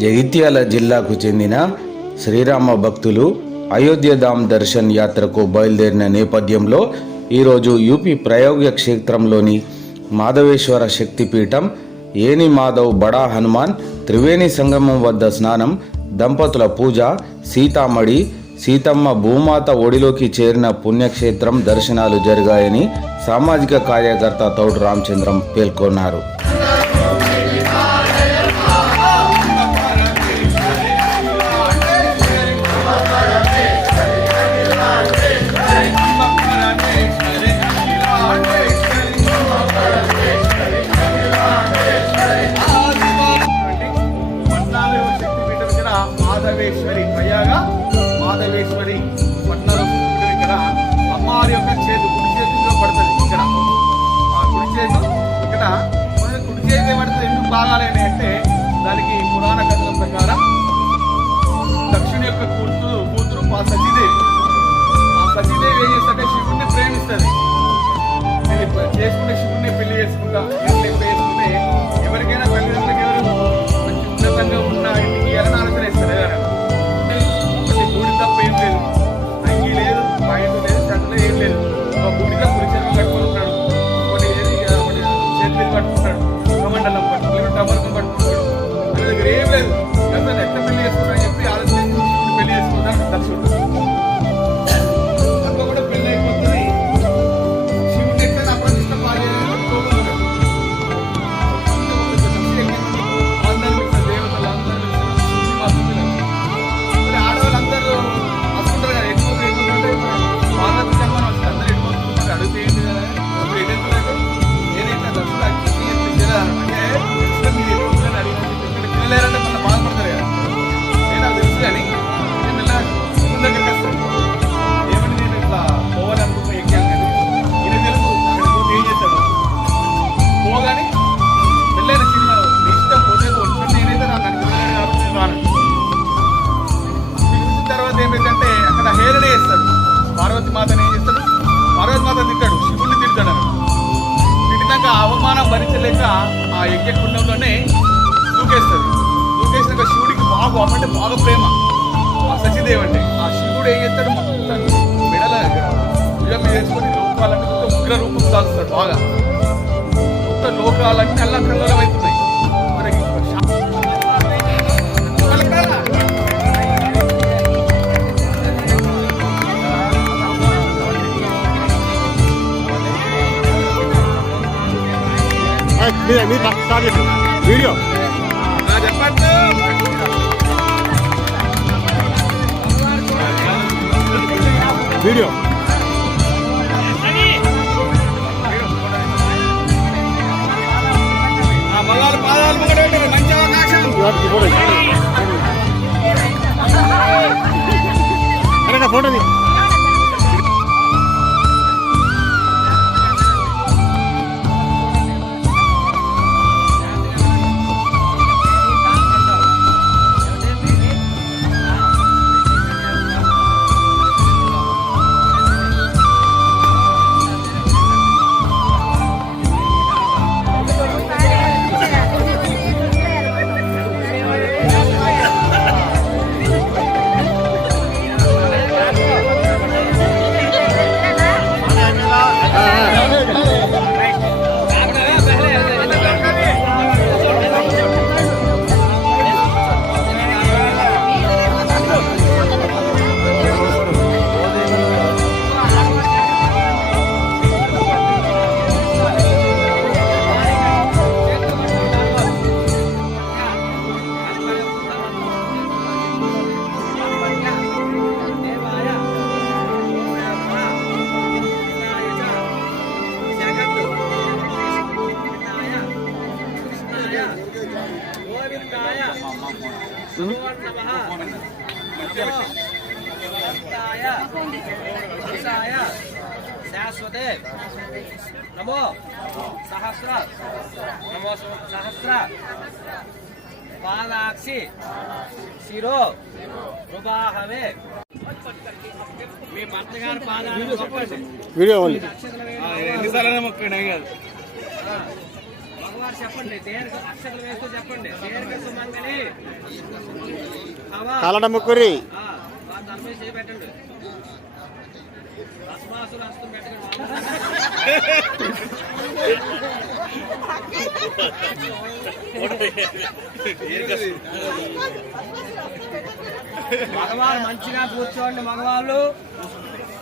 జగిత్యాల జిల్లాకు చెందిన శ్రీరామ భక్తులు అయోధ్యధామ్ దర్శన్ యాత్రకు బయలుదేరిన నేపథ్యంలో ఈరోజు యూపీ ప్రయోగ క్షేత్రంలోని మాధవేశ్వర శక్తిపీఠం ఏని మాధవ్ బడా హనుమాన్ త్రివేణి సంగమం వద్ద స్నానం దంపతుల పూజ సీతామడి సీతమ్మ భూమాత ఒడిలోకి చేరిన పుణ్యక్షేత్రం దర్శనాలు జరిగాయని సామాజిక కార్యకర్త తౌడు రామచంద్రం పేర్కొన్నారు. భాగాలు ఎందుకు అంటే దానికి పురాణ కథల ప్రకారం దక్షిణ యొక్క కూతురు కూతురు మా సతీదేవి. ఆ సతీదేవి ఏం చేస్తుంటే శివుణ్ణి ప్రేమిస్తుంది. నేను చేసుకుంటే శివుణ్ణి పెళ్ళి చేసుకుంటా పెళ్ళి చేసుకుంటే ఎవరికైనా తల్లిదండ్రులకి ఎవరు మంచి ఉన్నతంగా ఉన్న లేక ఆ యజ్ఞ కుండంలోనే దూకేస్తాడు దూకేసినాక శివుడికి బాగా అమ్మంటే బాగా ప్రేమ. ఆ సచిదేవ్ అంటే ఆ శివుడు ఏం చేస్తాడు? మొత్తం మెడల మీద వేసుకొని లోకాలన్నీ మొత్తం ఉగ్ర రూపం దాల్స్తాడు బాగా. మొత్తం లోకాలన్నీ అల్లా కల్లోలం అవుతున్నాయి మీద మీరు స్టార్ట్ చేసి వీడియో నా చెప్పండి వీడియో ఆ మగాళ్ళ పాదాలు ముంగట పెట్టారు మంచి అవకాశం ఫోటో అరే ఫోటో నమో సహస్ర. నమో సహస్ర. పాదాక్షి శిరో. కృపాహవే మీ భర్త గారి పాదాలు చెప్పండి. వీడియో ఎన్నిసార్లు మొక్కండి కాదు భగవాన్ చెప్పండి దీర్ఘ అక్షతలు వేస్తూ చెప్పండి? సుమంగళి ముక్కురి. పెట్టండి. మగవాళ్ళు మంచిగా కూర్చోండి మగవాళ్ళు.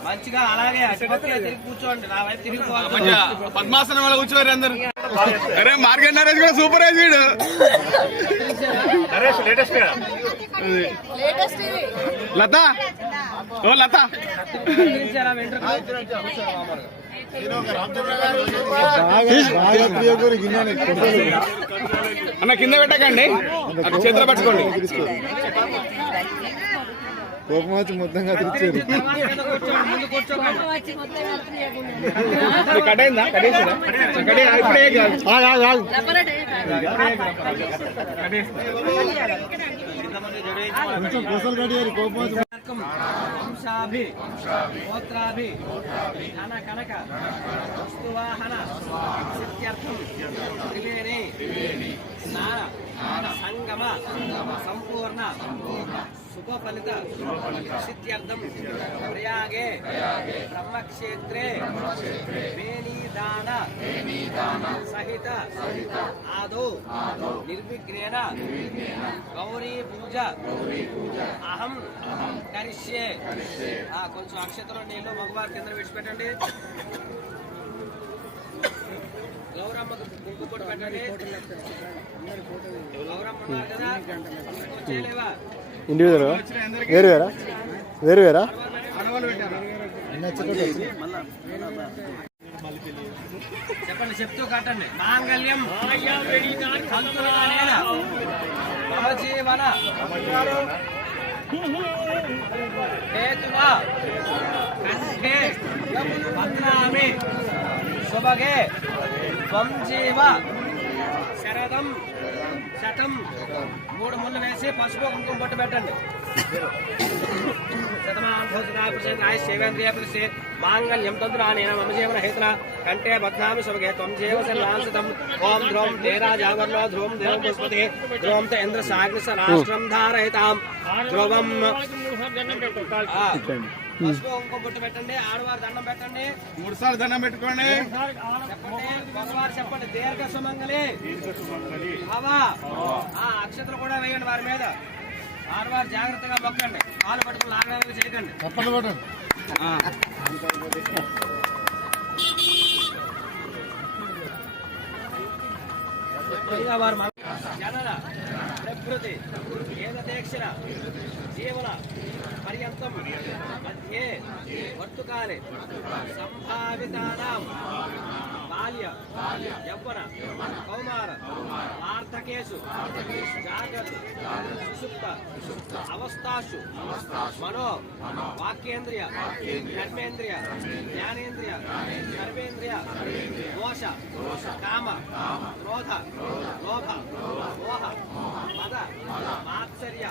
మంచిగా అలాగే అటుపక్కనే తిరిగి కూర్చోండి. నా వైపు తిరిగిపోవాలి పద్మాసనం వల్ల కూర్చోరు అందరు. అరే మార్కెట్ నరేష్ కూడా సూపర్ వేసాడు నరేష్ లేటెస్ట్ లేటెస్ట్ ఇది. లత ఓ లత. అన్న కింద పెట్టకండి. అటు చేతిలో పట్టుకోండి. కోపం వచ్చి మొత్తంగా తిరిచారు మొత్తం కట్టే ఇప్పుడే కాదు. కొంచెం కట్టారు కోపం వచ్చి వంశాభి గోత్రాభి. ధన కనక. వస్తువాహన. సిద్ధ్యర్థం. త్రివేణి. స్నాన. సంగమ. సంపూర్ణ. శుభఫలిత. సిద్ధ్యర్థం. ప్రయాగే. బ్రహ్మక్షేత్రే. వేణీదాన సహిత ఆదౌ నిర్విఘ్నేన గౌరీ పూజ అహం కరిష్యే. ఆ, కొంచెం అక్షతలు నీళ్ళు మగవారి కింద విడిచిపెట్టండి. గౌరమ్మకు కుంకు పొట్టు పెట్టండి. గౌరమ్మ ఉన్నారు కదా. ఇంకో చేయలేవా ఇండివిజువల్ వేరు వేరా? వేరు వేరా? చెప్పండి చెప్తూ కట్టండి మాంగళ్యం సంతులనేన జీవన హేతువా శుభగే. త్వం జీవ. శరదం. శతం. మూడు ముళ్ళు వేసి పసుపు కుంకుమ పొట్టు పెట్టండి. మాంగళ్యం తంత్రానేన మమ జీవన హేతున కంటే బధ్నామి శుభగే త్వం జీవ సల్లాంసితం ఓం ధ్రువం తేరాజావర్ణో ధ్రువం దేవం బృహస్పతి ధ్రువం త ఇంద్ర సాగ్నిస రాష్ట్రం ధారయతాం. ధ్రువం ఆ, పసుపు కుంకుమ పొట్టు పెట్టండి ఆడవారు దండం పెట్టండి. మూడు సార్లు దండం పెట్టుకోండి. చెప్పండి దీర్ఘ సుమంగళి. ఆ అక్షతలు కూడా వేయండి వారి మీద. ఆడవారు జాగ్రత్తగా మొక్కండి కాలు పట్టుకుని లాగడానికి చేయకండి. ఇంకా వారు మన- జనన ప్రకృతి ఏదీక్షణ జీవన పర్యంతం మధ్యే వర్తుకాలే సంభావితానాం. బాల్య యవ్వన కౌమార వార్ధకేషు జాగ్రత్త సుషుప్త అవస్థాసు మనో వాక్యేంద్రియ కర్మేంద్రియ జ్ఞానేంద్రియ సర్వేంద్రియ దోష కామ క్రోధ లోభ మోహ మద మాత్సర్య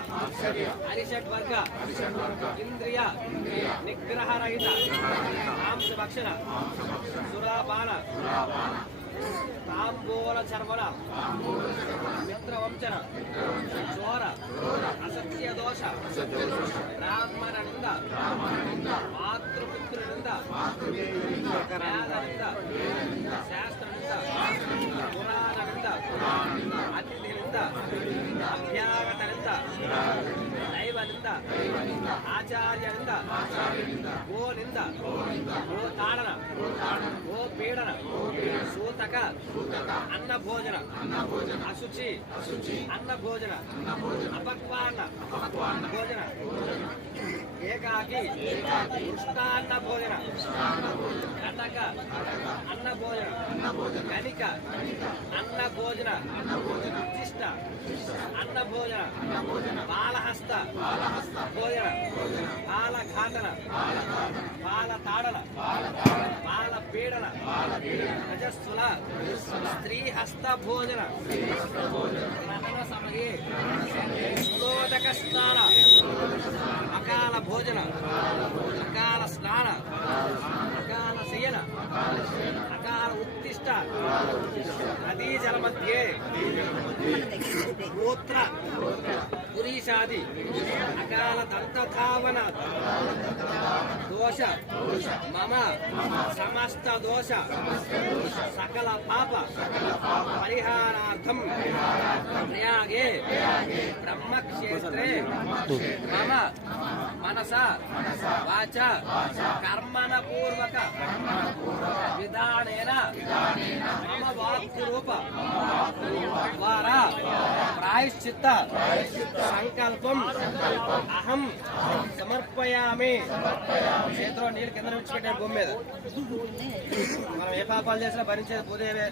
అరిషడ్ వర్గ ఇంద్రియ నిగ్రహరహిత మాంస భక్షణ సురాపాన తాంబూల చర్మల మిత్రవంచన చోర అసత్య దోష బ్రాహ్మణ నింద మాతృపుత్ర నింద వేద నింద శాస్త్ర నింద పురాణ నింద అతిథి నింద అభ్యాగత నింద దైవ నింద ఆచార్య నింద గో నింద గో తాడన గో పీడన సూతక అన్న భోజన అశుచి అన్న భోజన అపక్వాన్న భోజన ఏకాకి కృష్ణాన్న కటక అన్న భోజన కనిక అన్న భోజన ఉత్తిష్ట అన్న భోజన బాలహస్త. భోజన. బాలఘాతన బాల తాడన బాల పీడన రజస్సుల. స్త్రీ హస్త భోజన సమయే. స్నాన అకాల భోజన అకాల స్నాన అకాల శయన అకాల ఉత్తిష్ట నదీ జల మధ్యే గోత్ర పురీషాది అకాల దంతధావన దోష మమ సమస్త దోష సకల పాప పరిహారార్థం ప్రయాగే బ్రహ్మక్షేత్రే మమ మనస వాచ కర్మణ పూర్వక విధానేన. మమ వాక్కు రూప ద్వారా ప్రాయశ్చిత్త. సంకల్పం. అహం. సమర్పయామి. చేతిలో నీళ్ళు కింద విడిచిపెట్టాను భూమి మీద. మనం ఏ పాపాలు చేసినా భరించేది భూదేవే.